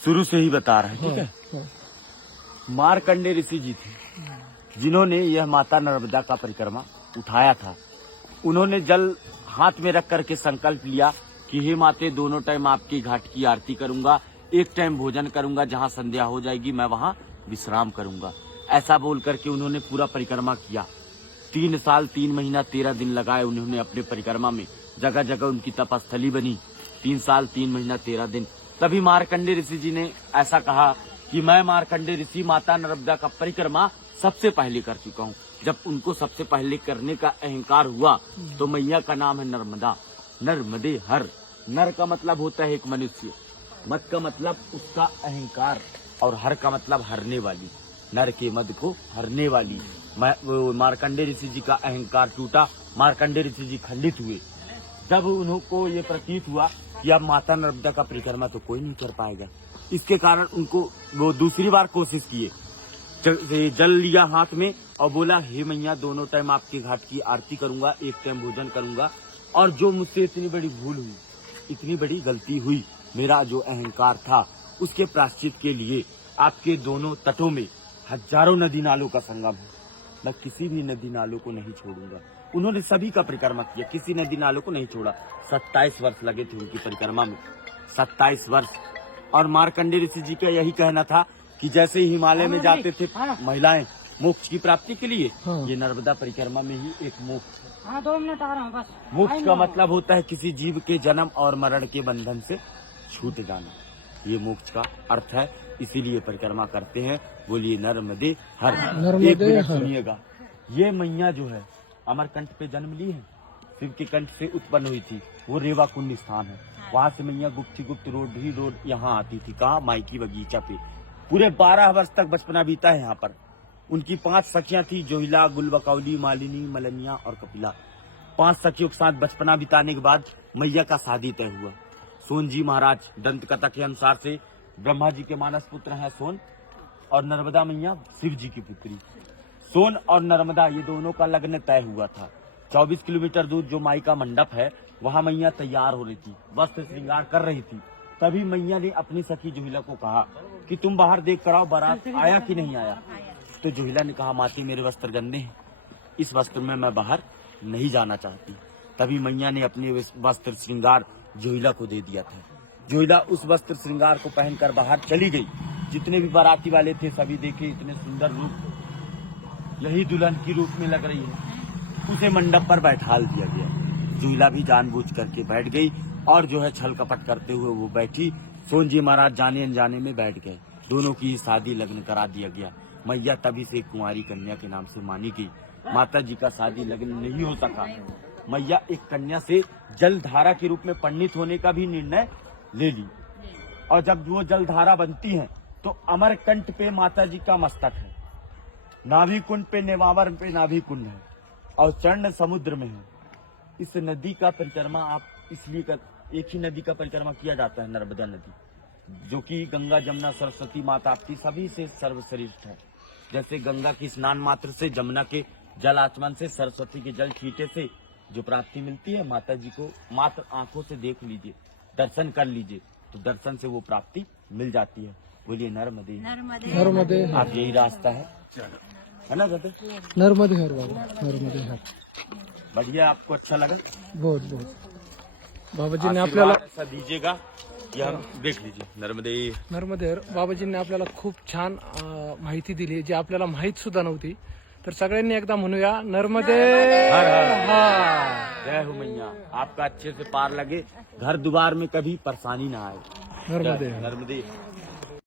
शुरू से ही बता रहे हैं, ठीक है। मार्कंडेय ऋषि जी थे जिन्होंने यह माता नर्मदा का परिक्रमा उठाया था। उन्होंने जल हाथ में रख करके संकल्प लिया कि हे माते, दोनों टाइम आपकी घाट की आरती करूंगा, एक टाइम भोजन करूंगा, जहां संध्या हो जाएगी मैं वहां विश्राम करूंगा। ऐसा बोल करके उन्होंने पूरा परिक्रमा किया। 3 साल 3 महीना 13 दिन लगाए उन्होंने अपने परिक्रमा में, जगह जगह उनकी तपस्थली बनी। 3 साल 3 महीना 13 दिन। तभी मार्कंडेय ऋषि जी ने ऐसा कहा कि मैं मार्कंडेय ऋषि माता नर्मदा का परिक्रमा सबसे पहले कर चुका हूँ। जब उनको सबसे पहले करने का अहंकार हुआ तो मैया का नाम है नर्मदा, नर्मदे हर। नर का मतलब होता है एक मनुष्य, मत का मतलब उसका अहंकार, और हर का मतलब हरने वाली, नर के मद को हरने वाली। मार्कंडेय ऋषि जी का अहंकार टूटा, मार्कंडेय ऋषि जी खंडित हुए। जब उनको ये प्रतीत हुआ कि अब माता नर्मदा का परिक्रमा तो कोई नहीं कर पाएगा, इसके कारण उनको वो दूसरी बार कोशिश किए। जल लिया हाथ में और बोला, हे मैया, दोनों टाइम आपके घाट की आरती करूंगा, एक टाइम भोजन करूंगा, और जो मुझसे इतनी बड़ी भूल हुई, इतनी बड़ी गलती हुई, मेरा जो अहंकार था, उसके प्रायश्चित के लिए आपके दोनों तटों में हजारों नदी नालों का संगम है, मैं किसी भी नदी नालों को नहीं छोड़ूंगा। उन्होंने सभी का परिक्रमा किया, किसी नदी नालों को नहीं छोड़ा। 27 वर्ष लगे थे उनकी परिक्रमा में, 27 वर्ष। और मार्कंडेय ऋषि जी का यही कहना था कि जैसे हिमालय में जाते थे महिलाएं मोक्ष की प्राप्ति के लिए, ये नर्मदा परिक्रमा में ही एक मोक्ष है। 2 मिनट आ रहा हूँ बस। मोक्ष का मतलब होता है किसी जीव के जन्म और मरण के बंधन से छूट जाना, ये मोक्ष का अर्थ है। इसीलिए परिक्रमा करते हैं। बोलिए नर्मदे हर। एक मिनट सुनिएगा, ये मैया जो है अमरकंठ पे जन्म ली है, शिव के कंठ से उत्पन्न हुई थी। वो रेवा कुंड स्थान है, वहाँ से मैया गुप्त रोड यहाँ आती थी। कहाँ? माइकी बगीचा पे। पूरे 12 वर्ष तक बचपना बीता है यहाँ पर। उनकी 5 सखियां थी, जोहिला, गुलबकौली, मालिनी, मलनिया और कपिला। 5 सखियों के साथ बचपना बिताने के बाद मैया का शादी तय हुआ। सोन जी महाराज, दंत कथा के अनुसार से ब्रह्मा जी के मानस पुत्र हैं सोन, और नर्मदा मैया शिव जी की पुत्री। सोन और नर्मदा ये दोनों का लग्न तय हुआ था। 24 किलोमीटर दूर जो माई का मंडप है, वहाँ मैया तैयार हो रही थी, वस्त्र श्रृंगार कर रही थी। तभी मैया ने अपनी सखी जोहिला को कहा कि तुम बाहर देख कर आओ, बारात आया कि नहीं आया। तो जोहिला ने कहा, माती मेरे वस्त्र गंदे हैं, इस वस्त्र में मैं बाहर नहीं जाना चाहती। तभी मैया ने अपने वस्त्र श्रृंगार जोहिला को दे दिया था। जोहिला उस वस्त्र श्रृंगार को पहनकर बाहर चली गई। जितने भी बाराती वाले थे सभी देखे, इतने सुंदर रूप, यही दुल्हन की रूप में लग रही है। उसे मंडप पर बैठाल दिया गया। जोहिला भी जानबूझ करके बैठ गई, और जो है छल कपट करते हुए वो बैठी। सोन जी महाराज जाने अनजाने में बैठ गए। दोनों की शादी लग्न करा दिया गया। मैया तभी से कुंवारी कन्या के नाम से मानी गई। माता जी का शादी लग्न नहीं हो सका। मैया एक कन्या से जलधारा के रूप में पंडित होने का भी निर्णय ले ली, और जब वो जलधारा बनती है तो अमरकंठ पे माता जी का मस्तक है, नाभि कुंड पे, नेमावर पे नाभि कुंड है, और चरण समुद्र में है। इस नदी का परिक्रमा आप इसलिए एक ही नदी का परिक्रमा किया जाता है, नर्मदा नदी, जो कि गंगा, जमुना, सरस्वती माता आपकी सभी से सर्वश्रेष्ठ है। जैसे गंगा की स्नान मात्र से, जमुना के जल आचमन से, सरस्वती के जल छींटे से जो प्राप्ति मिलती है, माता जी को मात्र आंखों से देख लीजिए, दर्शन कर लीजिए, तो दर्शन से वो प्राप्ति मिल जाती है। बोलिए नर्मदे नर्मदे। आप, यही रास्ता है ना दादा? नर्मदे हर बाबा, नर्मदे हर। बढ़िया, आपको अच्छा लगा? बहुत बहुत। बाबाजींनी आपल्याला ऐसा दीजिएगा कि हम देख लीजिए। नर्मदे हर। बाबाजींनी आपल्याला खूप छान माहिती दिली, जी आपल्याला माहित सुद्धा नव्हती। तर सगळ्यांनी एकदा म्हणूया, नर्मदे हर हर। जय हो मैया, आपका अच्छे से पार लगे, घर द्वार में कभी परेशानी ना आए। नर्मदे। नर्मदे।